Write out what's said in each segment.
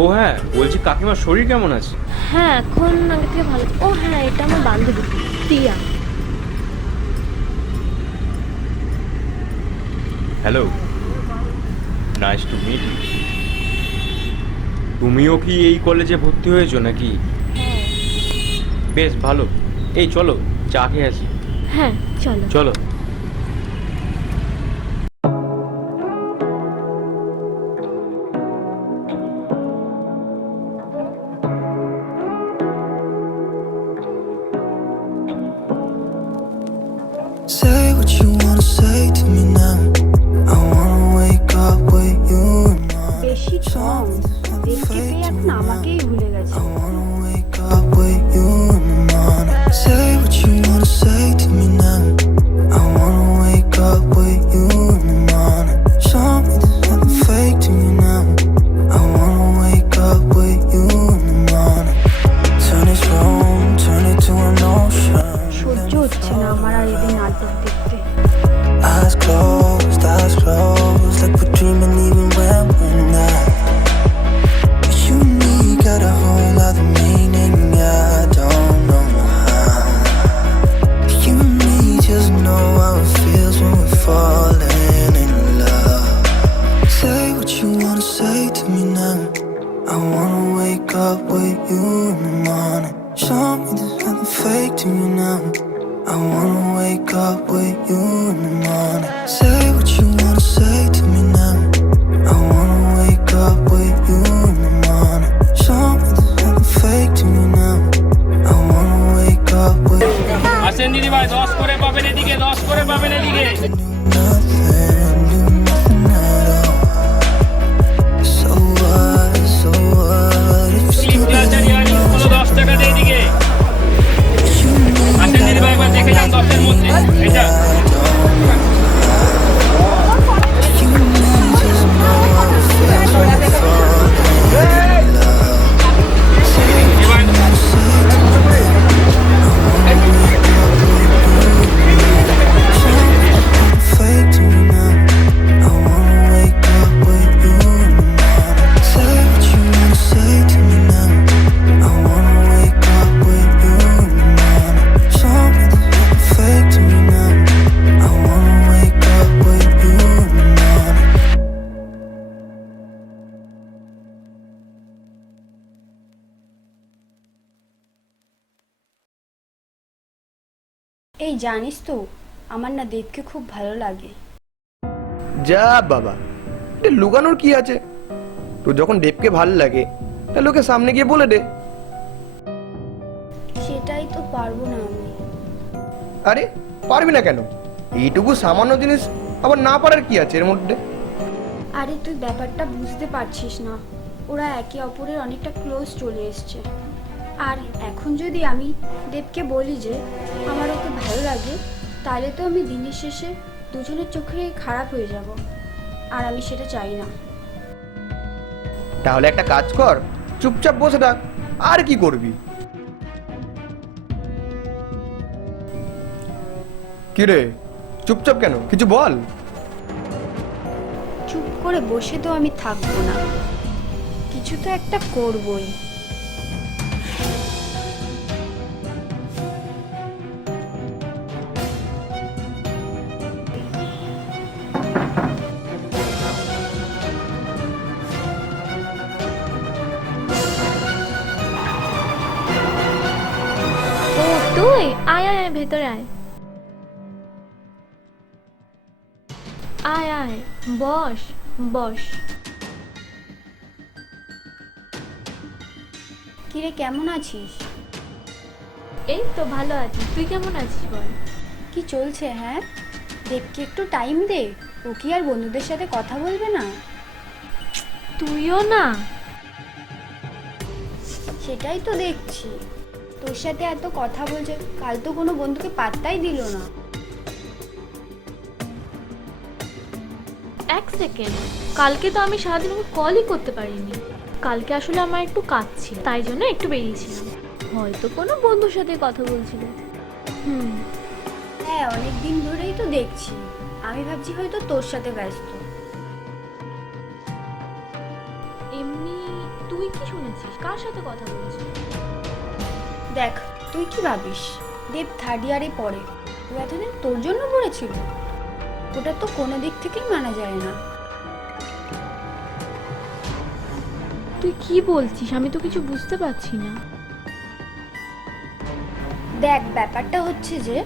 ও হ্যাঁ, বলছি কাকিমার শরীর কেমন আছে? হ্যাঁ, এখন আগে থেকে ভালো। ও হ্যাঁ, এটা আমার বান্ধবী Priya. Hello, nice to meet you. তুমিও কি এই কলেজে ভর্তি হয়েছো নাকি? হ্যাঁ বেশ ভালো। এই চলো, চা খেয়ে আসি। হ্যাঁ, চলো। চলো। Say what you wanna say to me now. I wanna wake up with you in the morning. বেশি কম দেখতে পেয়ে এখন আমাকেই ভুলে গেছে। I wanna wake up with you in the morning. Say what you wanna say to me now. I wanna wake up with you in the morning. Show me there's nothing fake to me now. I wanna wake up with you in the morning. Turn this room, turn it to an ocean. সহ্য হচ্ছে না আমার আর এদের নাটক দেখতে। Eyes closed, like we're dreaming even when we're not. You and me got a whole other meaning, I don't know how. You and me just know how it feels when we're falling in love. Say what you wanna say to me now. I wanna wake up with you in the morning. Show me there's nothing fake to me now. I wanna wake up with you in the morning. Say what you wanna say to me now. I wanna wake up with you in the morning. Show me there's nothing fake to me now. I wanna wake up with you. আসেন দিদি ভাই, 10 করে পাবেন এদিকে, 10 করে পাবেন এদিকে। Knew nothing at all. So what if you still ক্লাসের ইয়ারিং গুলো 10 টাকা দিয়ে এদিকে। আসেন দিদি ভাই, এবার দেখে যান 10 এর মধ্যে এটা। fake to me now. I wanna wake up with you in the morning. Say what you wanna say to me now. I wanna wake up with you in the morning. Show me there's nothing fake to me now. I wanna wake up with you in the morning. এই জানিস তো, আমার না দেবকে খুব ভালো লাগে। যা বাবা, এটা লুকানোর কি আছে? তো যখন দেবকে ভাল লাগে তা লোকে সামনে গিয়ে বলে দে। সেটাই তো পারবো না আমি। আরে পারবি না কেন? এইটুকু সামান্য জিনিস আবার না পারার কি আছে এর মধ্যে? আরে তুই ব্যাপারটা বুঝতে পারছিস না, ওরা একে অপরের অনেকটা ক্লোজ চলে এসছে। আর এখন যদি আমি দেবকে বলি যে আমার ওকে ভালো লাগে, তাহলে তো আমি দিনের শেষে দুজনের চোখে খারাপ হয়ে যাব, আর আমি সেটা চাই না। তাহলে একটা কাজ কর, চুপচাপ বসে থাক। আর কি করবি? কি রে, চুপচাপ কেন? কিছু বল। চুপ করে বসে তো আমি থাকবো না, কিছু তো একটা করবই। ও তুই আয় আয় আয়, ভেতরে আয়। আয় আয়, বস বস। কিরে, কেমন আছিস? এই তো ভালো আছি, তুই কেমন আছিস বল? কি চলছে? হ্যাঁ, দেবকে একটু টাইম দে, ও কি আর বন্ধুদের সাথে কথা বলবে না? তুইও না। সেটাই তো দেখছি, তোর সাথে এত কথা বলছে, কাল তো কোনো বন্ধুকে পাত্তাই দিল না। এক সেকেন্ড, কালকে তো আমি সারাদিন ওকে কলই করতে পারিনি। কালকে আসলে আমার একটু কাজ ছিল, তাই জন্য একটু বেরিয়েছিলাম। হয়তো কোনো বন্ধুর সাথে কথা বলছিল। হ্যাঁ, অনেক দিন ধরেই তো দেখছি, আমি ভাবছি হয়তো তোর সাথে ব্যস্ত। এমনি তুই কি শুনেছিস? কার সাথে কথা বলছিস? দেখ, তুই কি ভাবিস দেব 3rd ইয়ারে পড়ে, ও এতদিন তোর জন্য পড়েছিল? ওটা তো কোনো দিক থেকেই মানা যায় না। তুই কি বলছিস? আমি তো কিছু বুঝতে পারছি না। দেখ, ব্যাপারটা হচ্ছে যে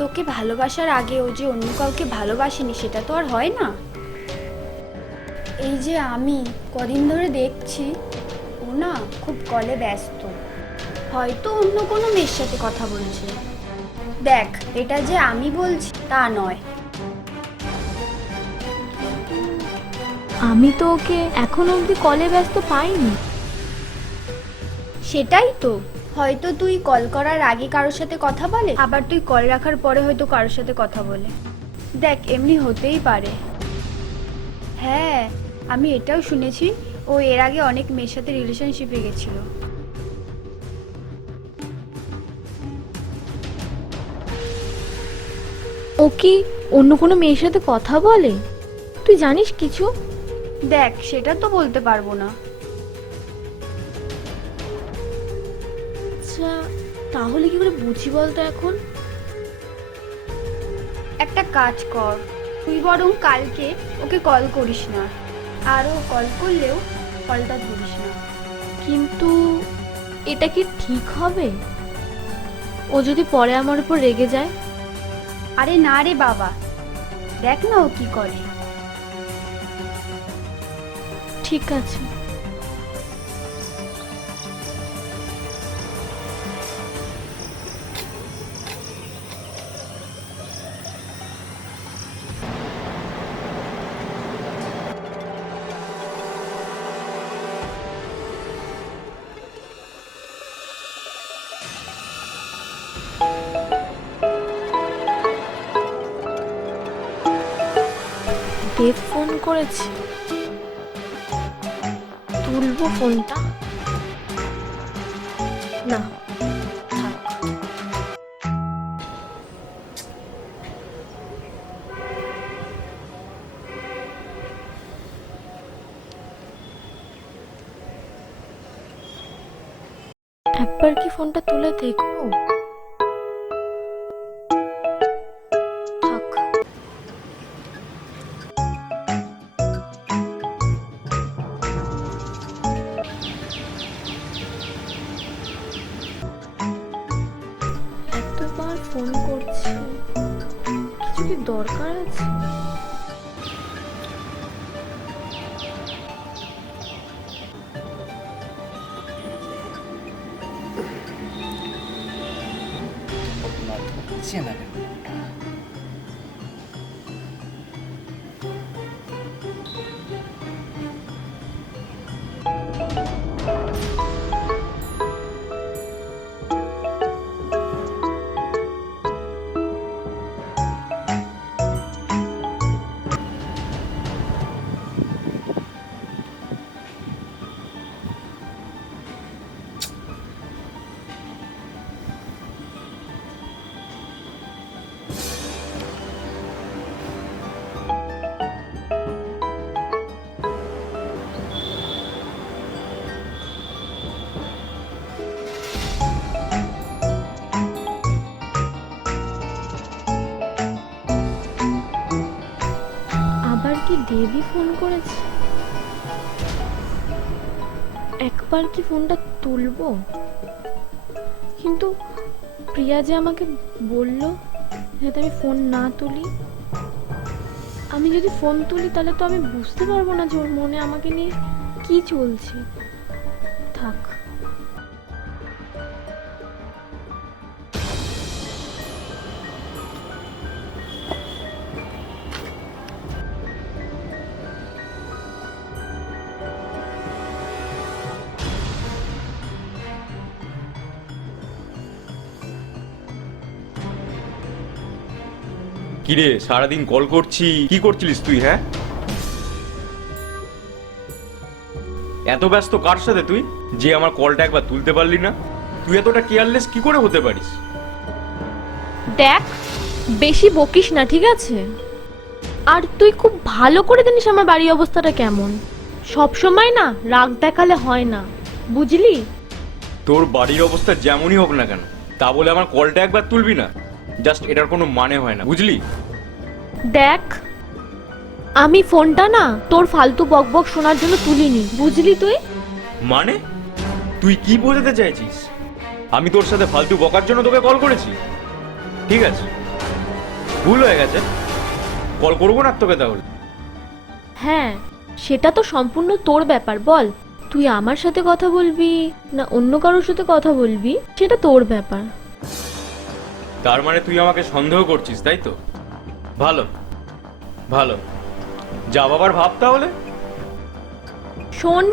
তোকে ভালোবাসার আগে ও যে অন্য কাউকে ভালোবাসেনি সেটা তো আর হয় না। এই যে আমি কদিন ধরে দেখছি ও না খুব কলে ব্যস্ত, হয়তো অন্য কোনো মেয়ের সাথে কথা বলছে। দেখ, এটা যে আমি বলছি তা নয়। আমি তো ওকে এখন অবধি কলে ব্যস্ত পাইনি। সেটাই তো, হয়তো তুই কল করার আগে কারোর সাথে কথা বলে, আবার তুই কল রাখার পরে হয়তো কারোর সাথে কথা বলে। দেখ, এমনি হতেই পারে। হ্যাঁ, আমি এটাও শুনেছি ও এর আগে অনেক মেয়ের সাথে রিলেশনশিপে গেছিল। ও কি অন্য কোনো মেয়ের সাথে কথা বলে? তুই জানিস কিছু? দেখ, সেটা তো বলতে পারবো না। আচ্ছা, তাহলে কি করে বুঝি বলতো এখন? একটা কাজ কর, তুই বরং কালকে ওকে কল করিস না, আর ও কল করলেও কলটা ধরিস না। কিন্তু এটা কি ঠিক হবে? ও যদি পরে আমার উপর রেগে যায়? আরে না রে বাবা, দেখ না ও কি করে। ঠিক আছে। দেব ফোন করেছে, তুলবো ফোনটা? না, থাক। একবার কি ফোনটা তুলে দেখবো? থাক। এতবার ফোন করছে, কিছু কি দরকার আছে? আবার কি দেবী ফোন করেছে? একবার কি ফোনটা তুলবো? কিন্তু প্রিয়া যে আমাকে বললো যাতে আমি ফোন না তুলি। আমি যদি ফোন তুলি তাহলে তো আমি বুঝতে পারবো না যে ওর মনে আমাকে নিয়ে কি চলছে। থাক। কিরে, সারাদিন কল করছি, কি করছিলিস তুই? হ্যাঁ, এত ব্যস্ত কার সাথে তুই যে আমার কলটা একবার তুলতে পারলি না? তুই এতটা কেয়ারলেস কি করে হতে পারিস? দেখ, বেশি বকিস না, ঠিক আছে? আর তুই খুব ভালো করে জানিস আমার বাড়ির অবস্থাটা কেমন। সব সময় না রাগ দেখালে হয় না, বুঝলি? তোর বাড়ির অবস্থা যেমনই হোক না কেন, তা বলে আমার কলটা একবার তুলবি না, জাস্ট এটার কোনো মানে হয় না, বুঝলি? দেখ, আমি ফোনটা না তোর ফালতু বকবক শোনার জন্য তুলিনি, বুঝলি তুই? মানে তুই কি বোঝাতে চাইছিস? আমি তোর সাথে ফালতু বকার জন্য তোকে কল করেছি? ঠিক আছে, ভুল হয়ে গেছে, কল করবো না তোকে তাহলে। হ্যাঁ, সেটা তো সম্পূর্ণ তোর ব্যাপার। বল, তুই আমার সাথে কথা বলবি না অন্য কারোর সাথে কথা বলবি, সেটা তোর ব্যাপার। তার মানে তুই আমাকে সন্দেহ করছিস, তাই তো? ভালো ভালো, যা বাবার ভাব তাহলে। শোন,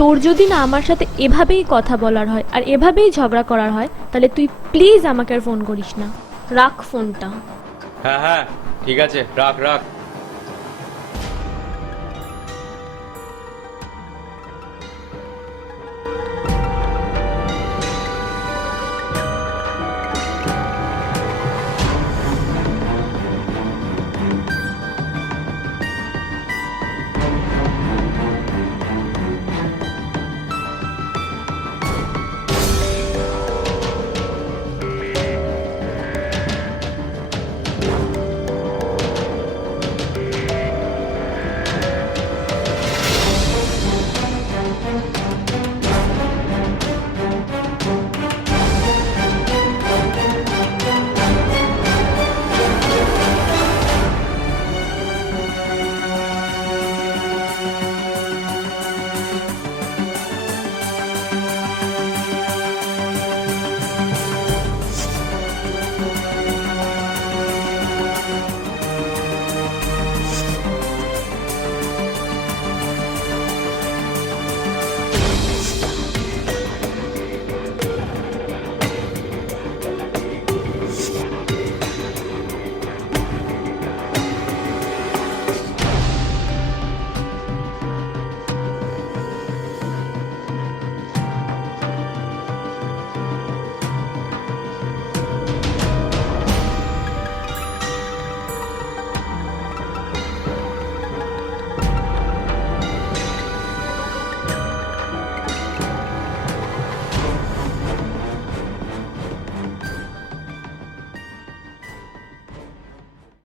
তোর যদি না আমার সাথে এভাবেই কথা বলার হয় আর এভাবেই ঝগড়া করার হয়, তাহলে তুই প্লিজ আমাকে আর ফোন করিস না। রাখ ফোনটা। হ্যাঁ হ্যাঁ, ঠিক আছে, রাখ রাখ।